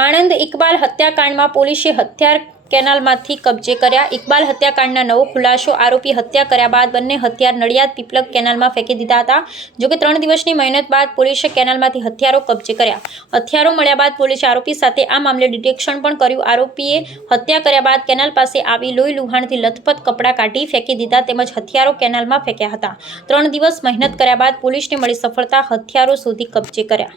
આણંદ ઇકબાલ હત્યાકાંડમાં પોલીસે હથિયાર કેનાલમાંથી કબજે કર્યા. ઇકબાલ હત્યાકાંડના નવો ખુલાસો, આરોપી હત્યા કર્યા બાદ બંને હથિયાર નડિયાદ પીપલગ કેનાલમાં ફેંકી દીધા હતા. જોકે ત્રણ દિવસની મહેનત બાદ પોલીસે કેનાલમાંથી હથિયારો કબજે કર્યા. હથિયારો મળ્યા બાદ પોલીસે આરોપી સાથે આ મામલે ડિટેક્શન પણ કર્યું. આરોપીએ હત્યા કર્યા બાદ કેનાલ પાસે આવી લોહી લુહાણથી લથપથ કપડાં કાઢી ફેંકી દીધા તેમજ હથિયારો કેનાલમાં ફેંક્યા હતા. ત્રણ દિવસ મહેનત કર્યા બાદ પોલીસને મળી સફળતા હથિયારો શોધી કબજે કર્યા.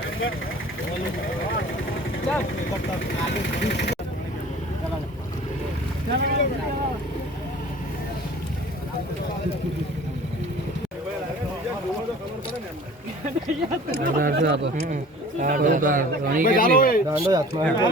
દાંડો હાથમાં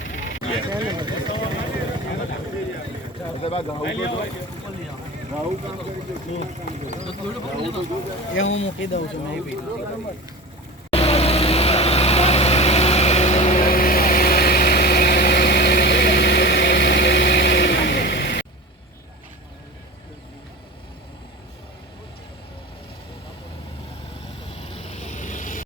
એ હું મૂકી દઉં છું નહીં